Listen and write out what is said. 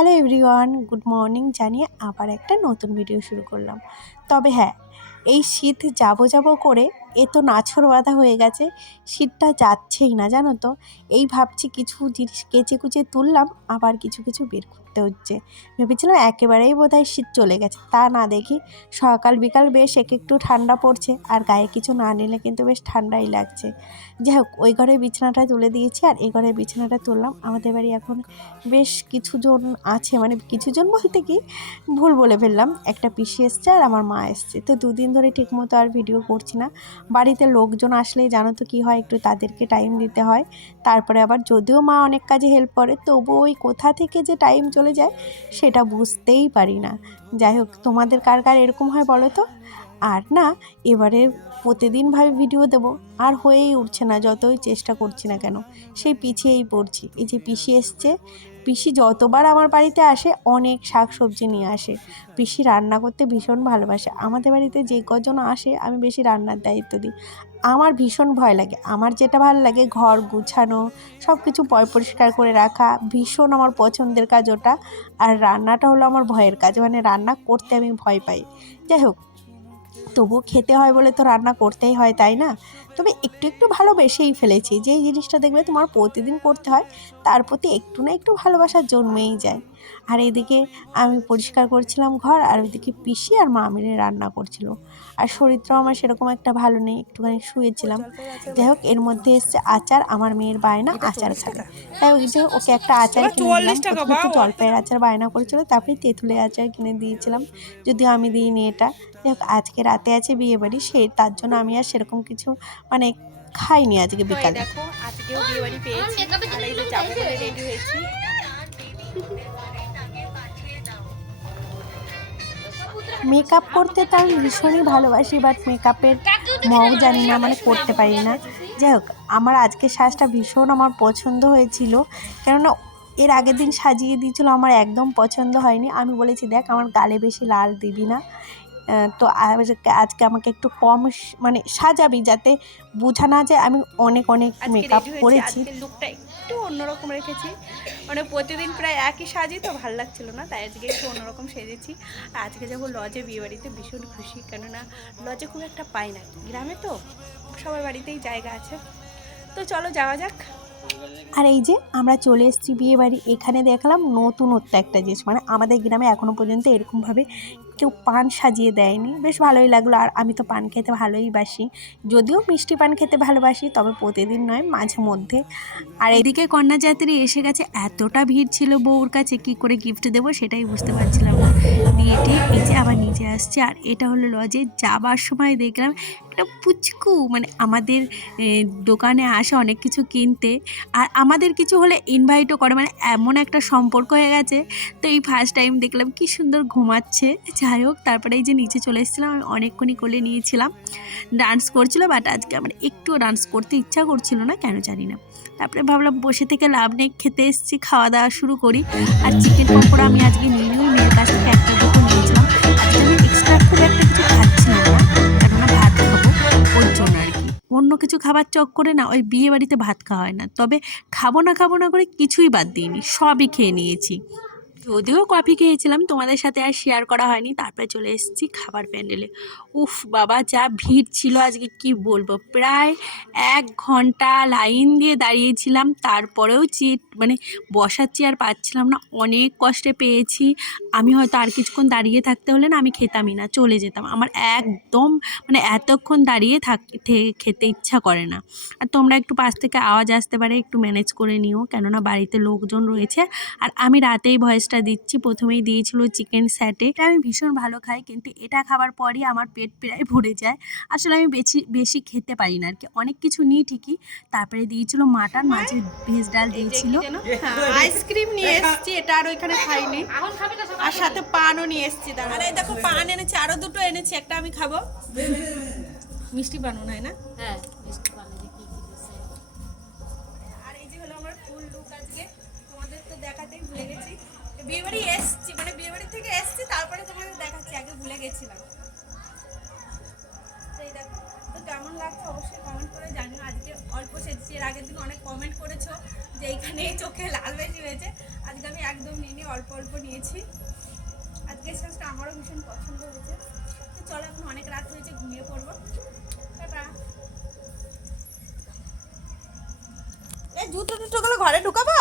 Hello everyone, good morning জানিয়ে আবার একটা নতুন ভিডিও শুরু করলাম। তবে হ্যাঁ এই শীত যাব যাব করে এ তো নাছর বাঁধা হয়ে গেছে, শীতটা যাচ্ছেই না, জানো তো? এই ভাবছি কিছু জিনিস কেচে কুচে তুললাম, আবার কিছু কিছু বের করতে হচ্ছে। ভেবেছিলাম একেবারেই বোধহয় শীত চলে গেছে, তা না দেখি সকাল বিকাল বেশ এক একটু ঠান্ডা পড়ছে, আর গায়ে কিছু না নিলে কিন্তু বেশ ঠান্ডাই লাগছে। যাই হোক, ওই ঘরে বিছানাটা তুলে দিয়েছি, আর এই ঘরে বিছানাটা তুললাম। আমাদের বাড়ি এখন বেশ কিছুজন আছে মানে কিছুজন বলতে কি, ভুল বলে ফেললাম। একটা পিসি এসছে আর আমার মা এসছে। তো দুদিন ধরে ঠিকমতো আর ভিডিও করছি না। বাড়িতে লোকজন আসলে জানো তো কী হয়, একটু তাদেরকে টাইম দিতে হয়। তারপরে আবার যদিও মা অনেক কাজে হেল্প করে তবু ওই কোথা থেকে যে টাইম চলে যায় সেটা বুঝতেই পারি না। যাই হোক, তোমাদের কার কার এরকম হয় বলো তো? আর না, এবারে প্রতিদিন ভাবে ভিডিও দেব, আর হয়েই উঠছে না, যতই চেষ্টা করছি না কেন, সেই পিছিয়েই পড়ছি। এই যে পিছিয়ে এসছে পিসি যতবার আমার বাড়িতে আসে, অনেক শাক সবজি নিয়ে আসে। পিসি রান্না করতে ভীষণ ভালোবাসে। আমাদের বাড়িতে যে কজন আসে, আমি বেশি রান্নার দায়িত্ব দিই। আমার ভীষণ ভয় লাগে। আমার যেটা ভালো লাগে, ঘর গুছানো সব কিছু পয় পরিষ্কার করে রাখা, ভীষণ আমার পছন্দের কাজ ওটা। আর রান্নাটা হলো আমার ভয়ের কাজ। মানে রান্না করতে আমি ভয় পাই। যাই হোক তবুও খেতে হয় বলে তো রান্না করতেই হয়, তাই না? তবে একটু একটু ভালোবেসেই ফেলেছি, যেই জিনিসটা দেখবে তোমার প্রতিদিন করতে হয়, তার প্রতি একটু না একটু ভালোবাসা জন্মেই যায়। আর এদিকে আমি পরিষ্কার করছিলাম ঘর আর ওইদিকে পিসি আর মা মিলে রান্না করছিল। আর শরীরটাও আমার সেরকম একটা ভালো নেই একটুখানি শুয়েছিলাম। যাই হোক এর মধ্যে এসছে আচার আমার মেয়ের বায়না আচার খাবে। তাই ওই যে ওকে একটা আচার কিনে দিলাম। জলপাইয়ের আচার বায়না করেছিল তারপরে তেঁতুলের আচার কিনে দিয়েছিলাম। যদিও আমি দিইনি এটা। যাই হোক আজকে রাতে আছে বিয়ে বাড়ি সে তার জন্য আমি আর সেরকম কিছু মানে খাইনি আজকে বিকালে। দেখো আজকেও বিয়ে বাড়ি পেয়েছি। আর এই যে যাব বলে রেডি হয়েছি। মেকআপ করতে তো আমি ভীষণই ভালোবাসি বাট মেকআপের মগ জানি না মানে করতে পারি না। যাই হোক আমার আজকে সাজটা ভীষণ আমার পছন্দ হয়েছিল কেননা এর আগের দিন সাজিয়ে দিয়েছিল আমার একদম পছন্দ হয়নি। আমি বলেছি দেখ আমার গালে বেশি লাল দিবি না। তো আজকে আজকে আমাকে একটু কম মানে সাজাবি যাতে বোঝা না যায় আমি অনেক অনেক মেকআপ করেছি। অন্যরকম রেখেছি। মানে প্রতিদিন প্রায় একই সাজি তো ভালো লাগছিল না, তাই আজকে একটু অন্যরকম সেজেছি। আর আজকে যাব লজে বিয়ে বাড়িতে, ভীষণ খুশি। কেননা লজে খুব একটা পাই না। গ্রামে তো সবার বাড়িতেই জায়গা আছে। তো চলো যাওয়া যাক। আর এই যে আমরা চলে এসেছি বিয়ে বাড়ি, এখানে দেখলাম নতুনত্ব একটা জিনিস মানে আমাদের গ্রামে এখনও পর্যন্ত এরকমভাবে কেউ পান সাজিয়ে দেয়নি। বেশ ভালোই লাগল। আর আমি তো পান খেতে ভালোই বাসি। যদিও মিষ্টি পান খেতে ভালোবাসি, তবে প্রতিদিন নয়, মাঝে মধ্যে। আর এদিকে কন্যাযাত্রী এসে গেছে। এতটা ভিড় ছিল বউর কাছে, কি করে গিফট দেবো সেটাই বুঝতে পারছিলাম না। দিয়ে এই যে আবার নিচে আসছে। আর এটা হলো লজে যাবার সময় দেখলাম একটা পুচকু মানে আমাদের দোকানে আসে অনেক কিছু কিনতে। আর আমাদের কিছু হলে ইনভাইটও করে। মানে এমন একটা সম্পর্ক হয়ে গেছে। তো এই ফার্স্ট টাইম দেখলাম কি সুন্দর ঘুমাচ্ছে। যাই হোক, তারপরে এই যে নিচে চলে এসেছিলাম, আমি অনেকক্ষণই কোলে নিয়েছিলাম। ডান্স করছিল বাট আজকে আমার একটুও ডান্স করতে ইচ্ছা করছিল না, কেন জানি না। তারপরে ভাবলাম বসে থেকে লাভ নেই, খেতে এসেছি খাওয়া দাওয়া শুরু করি। আর চিকেন পকোড়া আমি আজকে নিয়ে নিই মেয়ের কাছ থেকে একটা নিয়েছিলাম। ভাত ওর জন্য আর কি। অন্য কিছু খাবার চক করে না, ওই বিয়ে বাড়িতে ভাত খাওয়া হয় না। তবে খাব না খাব না করে কিছুই বাদ দিইনি, সবই খেয়ে নিয়েছি। যদিও কফি খেয়েছিলাম, তোমাদের সাথে আর শেয়ার করা হয়নি। তারপরে চলে এসেছি খাবার প্যান্ডেলে। উফ বাবা, যা ভিড় ছিল আজকে, কি বলব? প্রায় এক ঘণ্টা লাইন দিয়ে দাঁড়িয়েছিলাম, তারপরেও চিট মানে বসার চেয়ার পাচ্ছিলাম না, অনেক কষ্টে পেয়েছি। আমি হয়তো আর কিছুক্ষণ দাঁড়িয়ে থাকতে হলে না, আমি খেতামই না, চলে যেতাম। আমার একদম মানে এতক্ষণ দাঁড়িয়ে থাক খেতে ইচ্ছা করে না। আর তোমরা একটু পাশ থেকে আওয়াজ আসতে পারে, একটু ম্যানেজ করে নিও, কেননা বাড়িতে লোকজন রয়েছে। আর আমি রাতেই ভয়েসটা দিচ্ছি। প্রথমেই দিয়েছিল চিকেন স্যাটে এটা আমি ভীষণ ভালো খাই কিন্তু এটা খাবার পরই আমার পেট প্রায় ভরে যায়। আসলে আমি বেশি বেশি খেতে পারি না আর কি অনেক কিছু নিই ঠিকই। তারপরে দিয়েছিল মাটন মাঝে ভেজ ডাল দিয়েছিল। আইসক্রিম নিয়ে এসেছি এটা আর ওইখানে খাইনি। আর সাথে পানও নিয়ে এসেছি দাঁড়া এই দেখো পান এনেছি আরও দুটো এনেছি একটা আমি খাব। মিষ্টি পানও নাই না? হ্যাঁ। বিয়ে বাড়ি এসছি মানে বিয়ে বাড়ি থেকে এসছি, তারপরে তোমাদের দেখাচ্ছি, আগে ভুলে গেছিলাম। এই দেখো, তো কেমন লাগছে অবশ্যই কমেন্ট করে জানিও। আজকে অল্প সেজেছি এর আগের দিন অনেক কমেন্ট করেছ যে এইখানে চোখে লাল বেশি হয়েছে। আজকে আমি একদম নিয়ে অল্প অল্প নিয়েছি। আজকে সাজটা আমারও ভীষণ পছন্দ হয়েছে। তো চলো এখন অনেক রাত হয়েছে, ঘুমিয়ে পড়ব। টাটা। এই জুতো টুটোগুলো ঘরে ঢুকাবো?